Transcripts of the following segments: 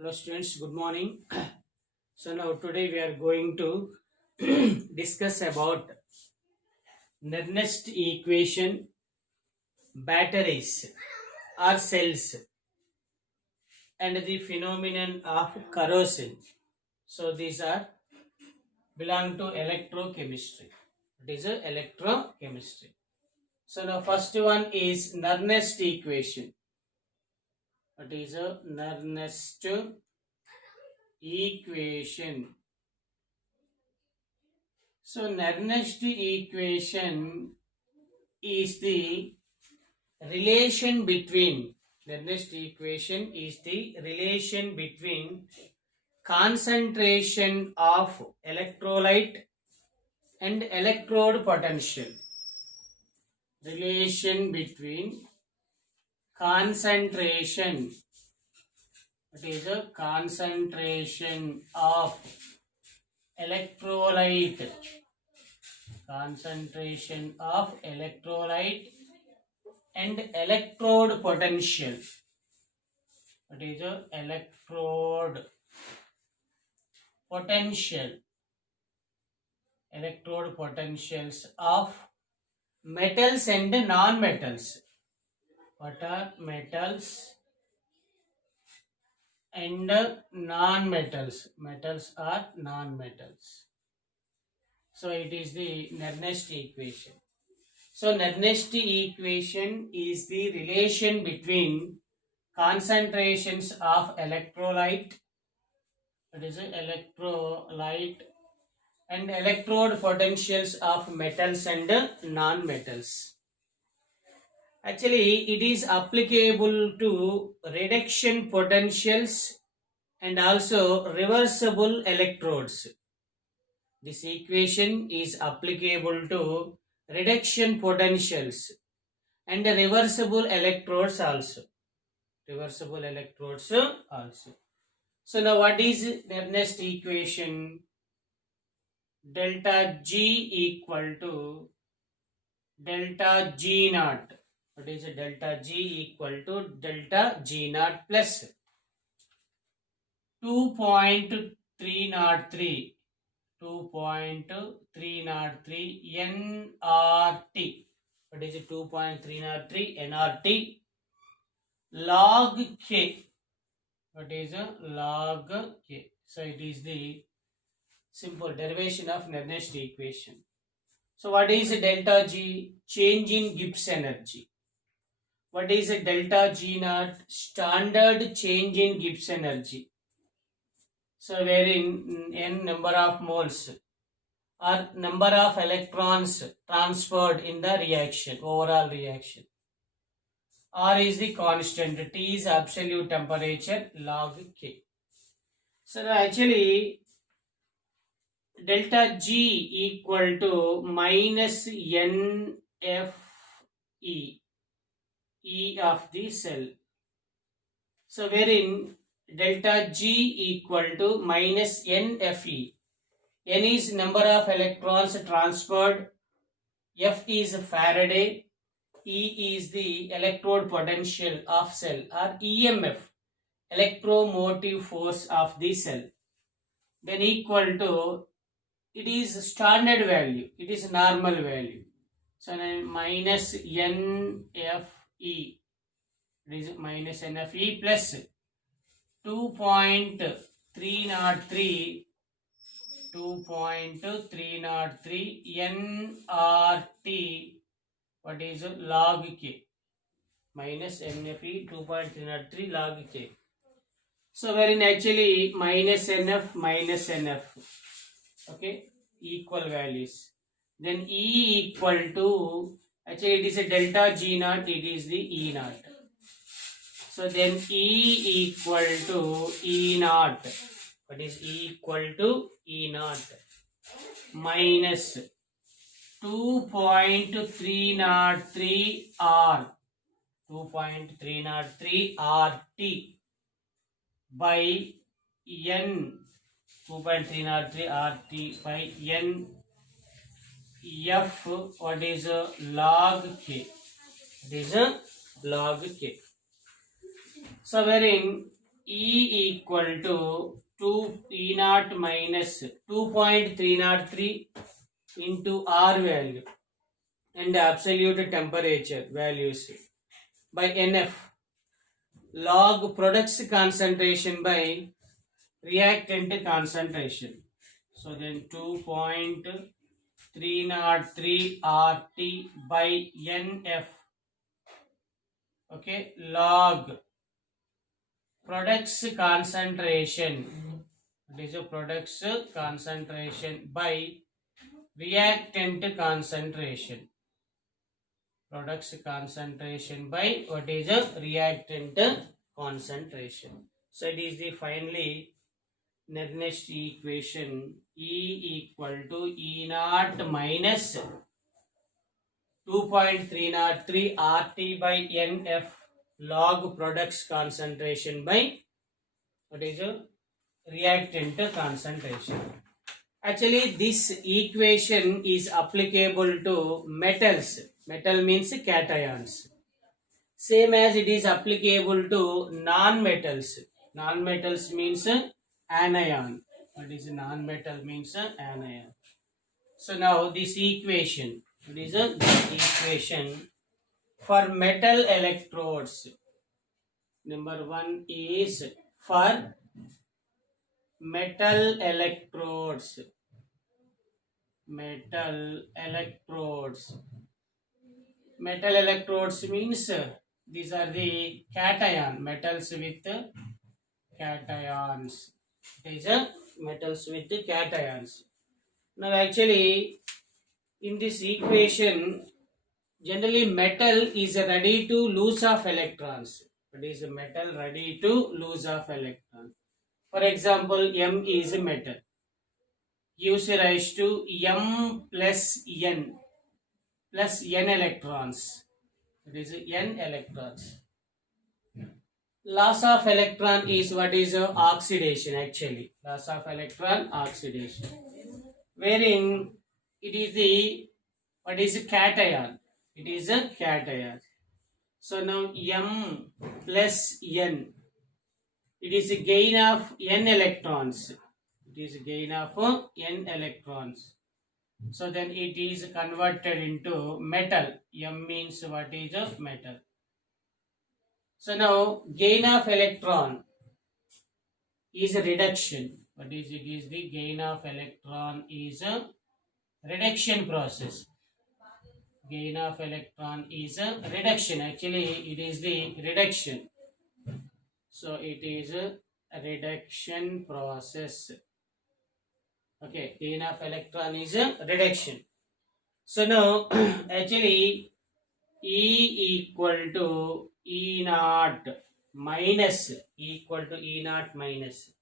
Hello students, good morning. So now today we are going to discuss about Nernst equation, batteries or cells, and the phenomenon of corrosion. So these are belong to electrochemistry. It is a electrochemistry. So now first one is Nernst equation. It is a Nernst equation. So Nernst equation is the relation between concentration of electrolyte and electrode potential. Relation between concentration, it is a concentration of electrolyte, and electrode potential. It is a electrode potentials of metals and non-metals. What are metals and non-metals? Metals are non-metals. So it is the Nernst equation. So Nernst equation is the relation between concentrations of electrolyte, that is electrolyte, and electrode potentials of metals and non-metals. Actually, it is applicable to reduction potentials and also reversible electrodes. This equation is applicable to reduction potentials and reversible electrodes also. So now what is Nernst equation? Delta G equal to delta G naught. What is delta G equal to delta G naught plus 2.303 nRT. What is 2.303 nRT log K. What is log K? So it is the simple derivation of Nernst equation. So what is delta G? Change in Gibbs energy. What is delta G naught? Standard change in Gibbs energy. So wherein n number of moles or number of electrons transferred in the reaction, overall reaction. R is the constant, T is absolute temperature, log K. So actually delta G equal to minus NFE, E of the cell. So wherein delta G equal to minus NFE. N is number of electrons transferred, F is Faraday, E is the electrode potential of cell or EMF, electromotive force of the cell. Then equal to, it is standard value, it is normal value. So minus NFE, it is minus NFE plus 2.303 nRT, what is log K, minus NFE 2.303 log K. So wherein actually minus NF, okay, equal values. Then E equal to, actually it is a delta G naught, it is the E naught. So then E equal to E naught. What is E equal to E naught? Minus 2.303 R, 2.303 RT by N, 2.303 RT by N F, what is log K? It is log K. So wherein E equal to 2 E naught minus 2.303 into R value and absolute temperature values by NF log products concentration by reactant concentration. So then 2.303 RT by NF, okay, log products concentration, it is a products concentration by reactant concentration, products concentration by what is a reactant concentration. So it is the finally next equation E equal to E naught minus 2.303 RT by NF log products concentration by what is a reactant concentration. Actually, this equation is applicable to metals. Metal means cations. Same as it is applicable to non-metals. Non-metals means anion. What is non-metal means anion. So now this equation, it is this equation for metal electrodes. Number one is for metal electrodes. Metal electrodes. Metal electrodes means these are the cation, metals with cations. These are metals with cations. Now actually in this equation generally metal is ready to lose of electrons. It is a metal ready to lose of electrons. For example, M is a metal. Gives rise to M plus N plus N electrons. It is N electrons. Loss of electron is what is oxidation actually. Loss of electron oxidation. Wherein it is the what is a cation. It is a cation. So now M plus N. It is a gain of N electrons. It is a gain of N electrons. So then it is converted into metal. M means what is a metal. So now gain of electron is a reduction. What is it? Is the gain of electron is a reduction process. Gain of electron is a reduction. Actually, it is the reduction. So it is a reduction process. Okay, gain of electron is a reduction. So now actually E equal to E naught minus equal to E naught minus.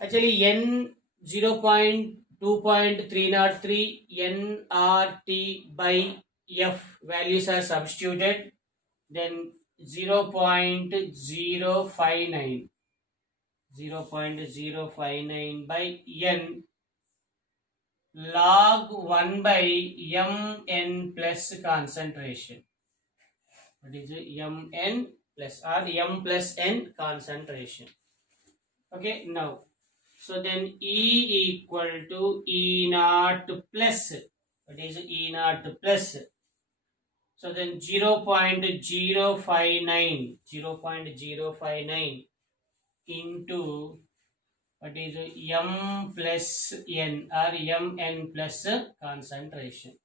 Actually N 0.2.303 nRT by F values are substituted, then 0.059 by N log 1 by Mn plus concentration. What is it? Mn plus or M plus N concentration. Okay, now so then E equal to E naught plus. What is E naught plus? So then 0.059 into what is M plus N or Mn plus concentration.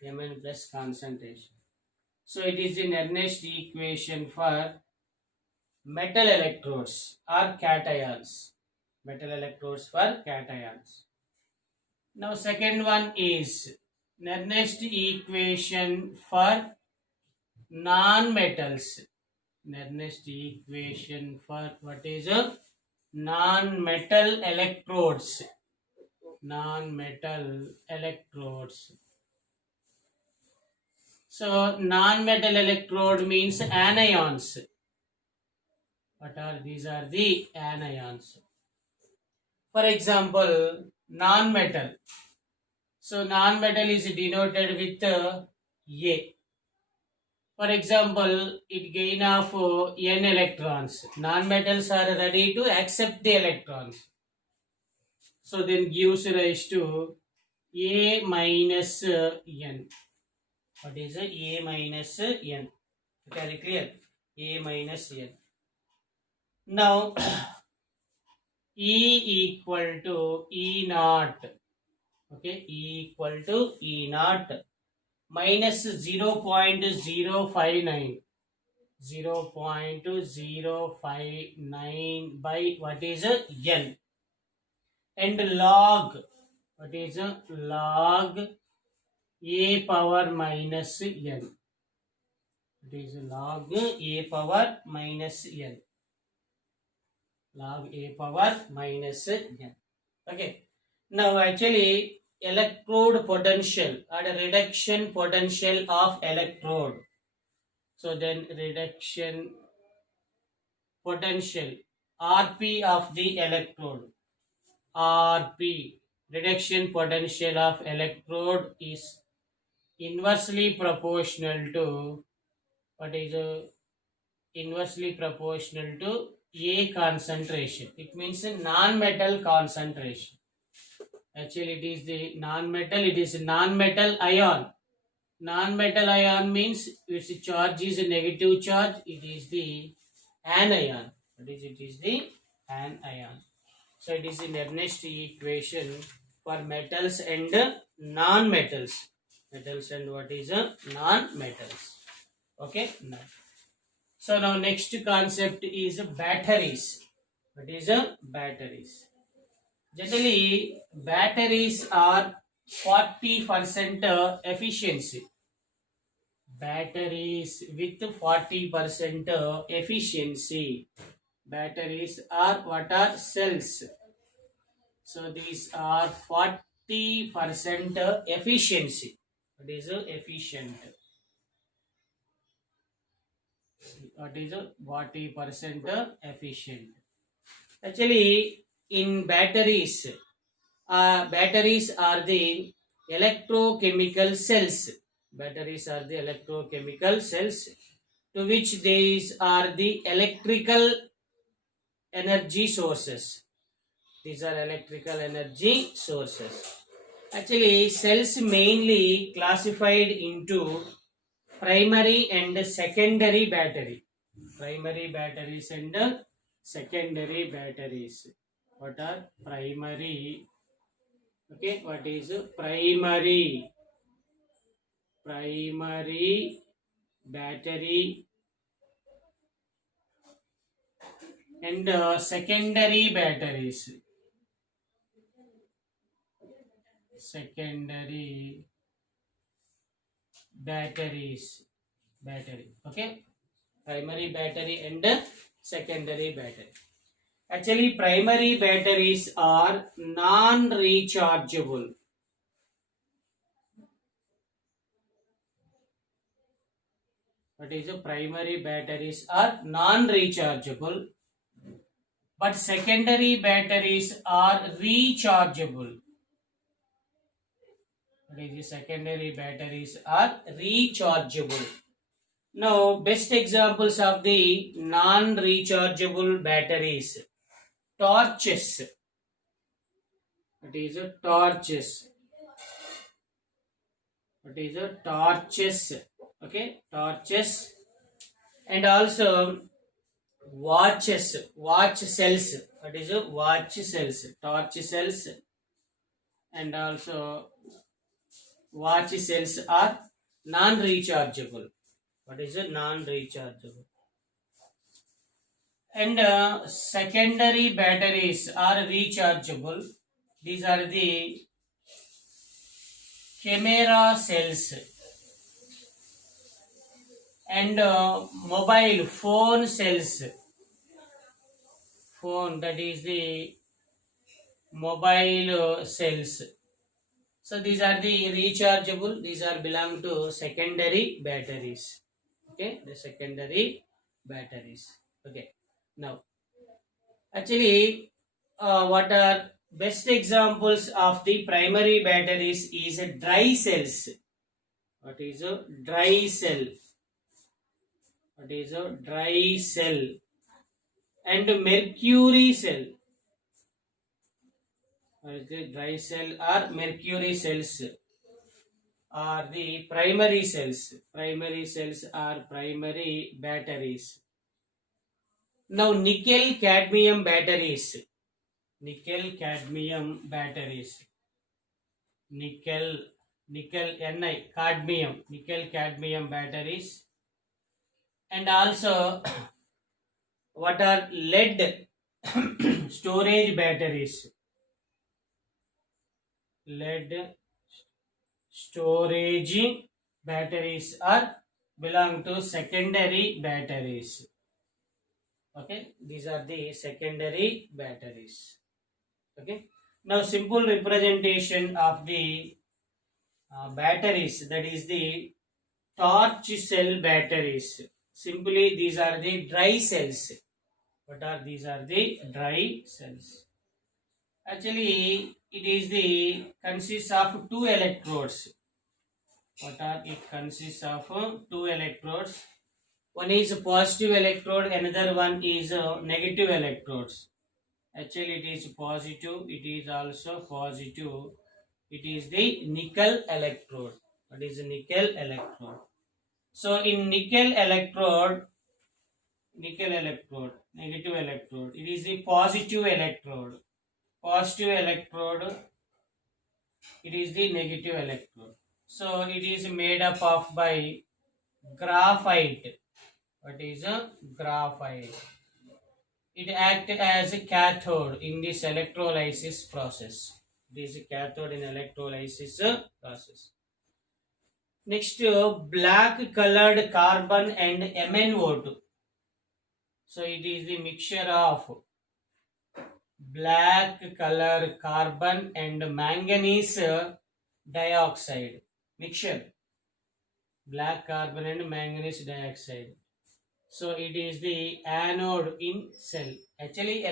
Mn plus concentration. So it is the next equation for metal electrodes or cations. Metal electrodes for cations. Now second one is next equation for non-metals. Next equation for what is a non-metal electrodes. Non-metal electrodes. So non-metal electrode means anions. What are these? Are the anions. For example, non-metal. So non-metal is denoted with A. For example, it gain of n electrons. Non-metals are ready to accept the electrons. So then gives rise to A minus n. What is A minus n? Very clear. A minus n. Now E equal to E naught. Okay, E equal to E naught minus 0.059. 0.059 by what is n, and log, what is log a power minus n. It is log a power minus n. Log a power minus n. Okay. Now actually electrode potential or reduction potential of electrode. So then reduction potential Rp of the electrode. Rp, reduction potential of electrode, is inversely proportional to what is inversely proportional to A concentration. It means a non-metal concentration. Actually, it is the non-metal. It is a non-metal ion. Non-metal ion means its charge is a negative charge. It is the anion. That is, it is the anion. So it is in Ernest equation for metals and non-metals. Metals and what is non-metals. Okay. Now, so now next concept is batteries. What is batteries? Generally, batteries are 40% efficiency. Batteries with 40% efficiency. Batteries are what are cells. So these are 40% efficiency. What is efficient? What is 40% efficient? Actually, in batteries, batteries are the electrochemical cells. Batteries are the electrochemical cells to which these are the electrical energy sources. These are electrical energy sources. Actually, cells mainly classified into primary and secondary battery. Primary batteries and secondary batteries. What are primary? Okay, what is primary? Primary battery and secondary batteries. Secondary batteries. Battery. Okay, primary battery and secondary battery. Actually, primary batteries are non-rechargeable. What is the primary batteries are non-rechargeable, but secondary batteries are rechargeable. What is the secondary batteries are rechargeable. Now, best examples of the non-rechargeable batteries. Torches. What is a torches? What is a torches? Okay, torches, and also watches, watch cells. What is a watch cells? Torch cells, and also watch cells are non-rechargeable. What is a non-rechargeable? And secondary batteries are rechargeable. These are the camera cells and mobile phone cells. Phone, that is the mobile cells. So these are the rechargeable. These are belong to secondary batteries. Okay, the secondary batteries. Okay, now actually what are best examples of the primary batteries is dry cells. What is a dry cell? What is a dry cell? And mercury cell. What is the dry cell or mercury cells are the primary cells. Primary cells are primary batteries. Now nickel cadmium batteries. Nickel cadmium batteries. Nickel Ni cadmium, nickel cadmium batteries. And also what are lead storage batteries? Lead storage batteries are belong to secondary batteries. Okay, these are the secondary batteries. Okay, now simple representation of the batteries, that is the torch cell batteries. Simply these are the dry cells. What are these? Are the dry cells. Actually, it is the consists of two electrodes. What are it consists of two electrodes. One is a positive electrode, another one is negative electrodes. Actually, it is positive. It is also positive. It is the nickel electrode. What is a nickel electrode? So in nickel electrode, negative electrode, it is the positive electrode. Positive electrode, it is the negative electrode. So it is made up of by graphite. What is a graphite? It acts as a cathode in this electrolysis process. It is a cathode in electrolysis process. Next, black colored carbon and MnO2. So it is the mixture of black color carbon and manganese dioxide mixture. Black carbon and manganese dioxide. So it is the anode in cell. Actually,